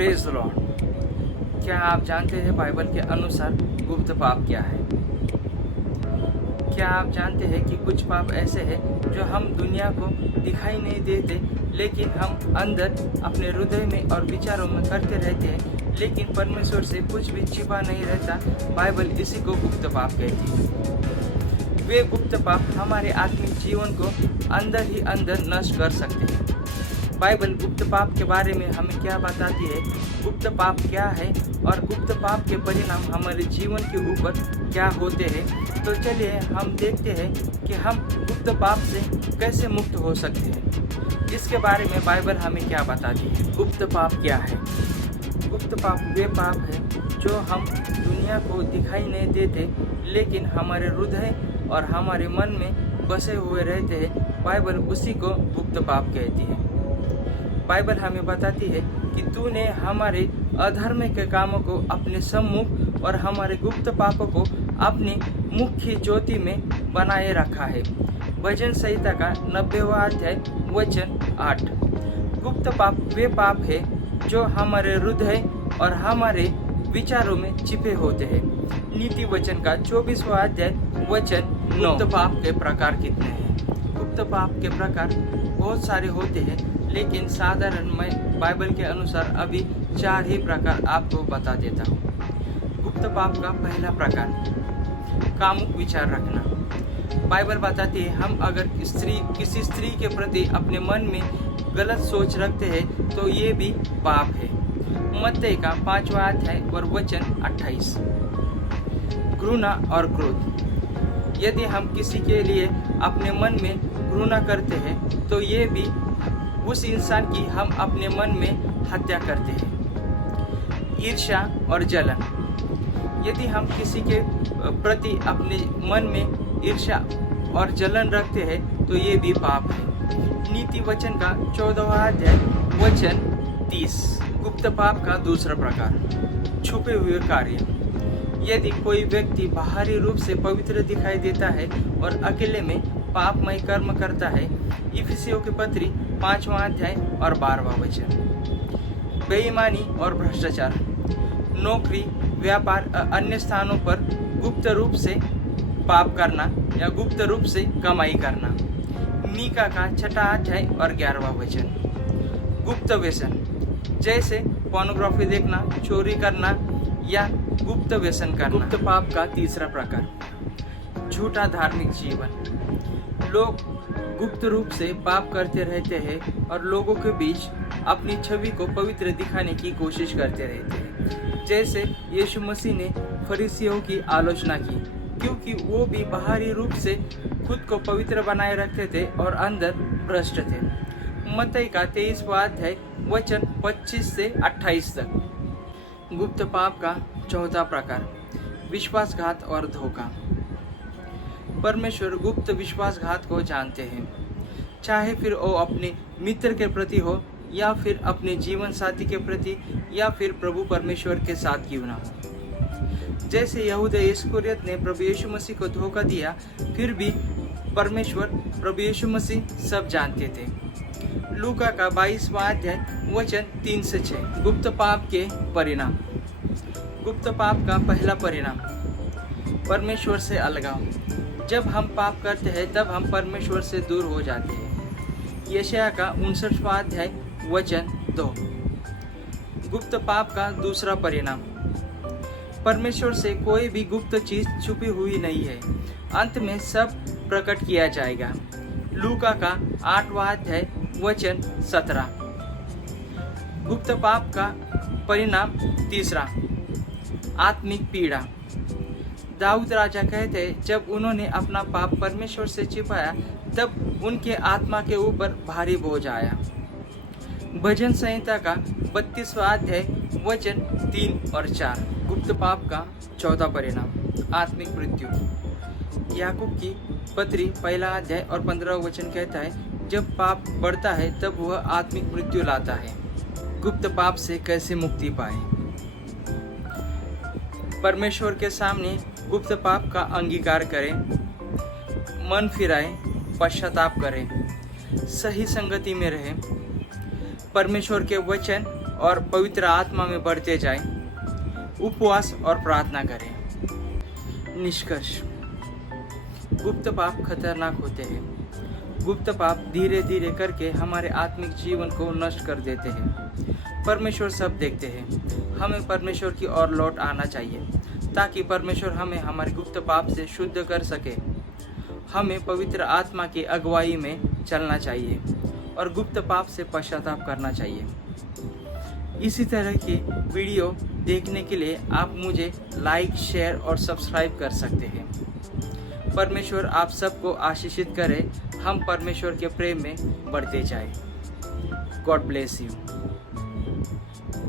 Praise the Lord. क्या आप जानते हैं बाइबल के अनुसार गुप्त पाप क्या है? क्या आप जानते हैं कि कुछ पाप ऐसे हैं जो हम दुनिया को दिखाई नहीं देते, लेकिन हम अंदर अपने हृदय में और विचारों में करते रहते हैं, लेकिन परमेश्वर से कुछ भी छिपा नहीं रहता। बाइबल इसी को गुप्त पाप कहती है। वे गुप्त पाप हमारे आत्मिक जीवन को अंदर ही अंदर नष्ट कर सकते हैं। बाइबल गुप्त पाप के बारे में हमें क्या बताती है, गुप्त पाप क्या है और गुप्त पाप के परिणाम हमारे जीवन के ऊपर क्या होते हैं। तो चलिए हम देखते हैं कि हम गुप्त पाप से कैसे मुक्त हो सकते हैं। इसके बारे में बाइबल हमें क्या बताती है। गुप्त पाप क्या है? गुप्त पाप वे पाप है जो हम दुनिया को दिखाई नहीं देते, लेकिन हमारे हृदय और हमारे मन में बसे हुए रहते हैं। बाइबल उसी को गुप्त पाप कहती है। बाइबल हमें बताती है कि तूने हमारे अधर्म के कामों को अपने सम्मुख और हमारे गुप्त पापों को अपनी मुख्य ज्योति में बनाए रखा है। भजन संहिता का 90वां अध्याय वचन 8। गुप्त पाप वे पाप है जो हमारे हृदय और हमारे विचारों में छिपे होते हैं। नीति वचन का 24वां अध्याय वचन 9। गुप्त पाप के प्रकार कितने हैं? गुप्त पाप के प्रकार बहुत सारे होते हैं, लेकिन साधारण मैं बाइबल के अनुसार अभी 4 ही प्रकार आपको बता देता हूँ। गुप्त पाप का पहला प्रकार, कामुक विचार रखना। बाइबल बताती है हम अगर किसी स्त्री के प्रति अपने मन में गलत सोच रखते हैं तो ये भी पाप है। मत्ती का 5वां अध्याय और वचन 28। घृणा और क्रोध। यदि हम किसी के लिए अपने मन में घृणा करते हैं तो ये भी उस इंसान की हम अपने मन में हत्या करते हैं। ईर्ष्या और जलन। यदि हम किसी के प्रति अपने मन में ईर्ष्या और जलन रखते हैं तो ये भी पाप है। नीति वचन का 14वां अध्याय वचन 30। गुप्त पाप का दूसरा प्रकार, छुपे हुए कार्य। यदि कोई व्यक्ति बाहरी रूप से पवित्र दिखाई देता है और अकेले में पापमय कर्म करता है। इफिसियों की पत्री 5वां अध्याय और 12वां वचन। बेईमानी और भ्रष्टाचार। नौकरी, व्यापार, अन्य स्थानों पर गुप्त रूप से पाप करना या गुप्त रूप से कमाई करना। मीका का 6वां अध्याय और 11वां वचन। गुप्त व्यसन, जैसे पोर्नोग्राफी देखना, चोरी करना या गुप्त व्यसन करना। गुप्त पाप का तीसरा प्रकार, झूठा धार्मिक जीवन। लोग गुप्त रूप से पाप करते रहते हैं और लोगों के बीच अपनी छवि को पवित्र दिखाने की कोशिश करते रहते हैं। जैसे यीशु मसीह ने फरीसियों की आलोचना की, क्योंकि वो भी बाहरी रूप से खुद को पवित्र बनाए रखते थे और अंदर भ्रष्ट थे। मत्ती का 23वां अध्याय वचन 25 से 28 तक। गुप्त पाप का चौथा प्रकार, विश्वासघात और धोखा। परमेश्वर गुप्त विश्वासघात को जानते हैं, चाहे फिर वो अपने मित्र के प्रति हो या फिर अपने जीवन साथी के प्रति या फिर प्रभु परमेश्वर के साथ क्यों ना हो। जैसे यहूदा इस्करियोत ने प्रभु यीशु मसीह को धोखा दिया, फिर भी परमेश्वर प्रभु यीशु मसीह सब जानते थे। लूका का 22वां अध्याय वचन 3 से 6। गुप्त पाप के परिणाम। गुप्त पाप का पहला परिणाम, परमेश्वर से अलगाव। जब हम पाप करते हैं तब हम परमेश्वर से दूर हो जाते हैं। यशायाह का 59वां अध्याय वचन 2। गुप्त पाप का दूसरा परिणाम, परमेश्वर से कोई भी गुप्त चीज छुपी हुई नहीं है, अंत में सब प्रकट किया जाएगा। लूका का 8वां अध्याय वचन 17। गुप्त पाप का परिणाम तीसरा, आत्मिक पीड़ा। दाऊद राजा कहते हैं जब उन्होंने अपना पाप परमेश्वर से छिपाया तब उनके आत्मा के ऊपर भारी बोझ आया। भजन संहिता का 32वां अध्याय वचन 3 और 4। गुप्त पाप का चौथा परिणाम, आत्मिक मृत्यु। याकूब की पत्री 1 अध्याय और 15वां वचन कहता है जब पाप बढ़ता है तब वह आत्मिक मृत्यु लाता है। गुप्त पाप से कैसे मुक्ति पाए? परमेश्वर के सामने गुप्त पाप का अंगीकार करें, मन फिराएं, पश्चाताप करें, सही संगति में रहें, परमेश्वर के वचन और पवित्र आत्मा में बढ़ते जाएं, उपवास और प्रार्थना करें। निष्कर्ष, गुप्त पाप खतरनाक होते हैं। गुप्त पाप धीरे धीरे करके हमारे आत्मिक जीवन को नष्ट कर देते हैं। परमेश्वर सब देखते हैं। हमें परमेश्वर की ओर लौट आना चाहिए ताकि परमेश्वर हमें हमारे गुप्त पाप से शुद्ध कर सके। हमें पवित्र आत्मा की अगुवाई में चलना चाहिए और गुप्त पाप से पश्चाताप करना चाहिए। इसी तरह के वीडियो देखने के लिए आप मुझे लाइक, शेयर और सब्सक्राइब कर सकते हैं। परमेश्वर आप सबको आशीषित करे। हम परमेश्वर के प्रेम में बढ़ते जाएं। God bless you.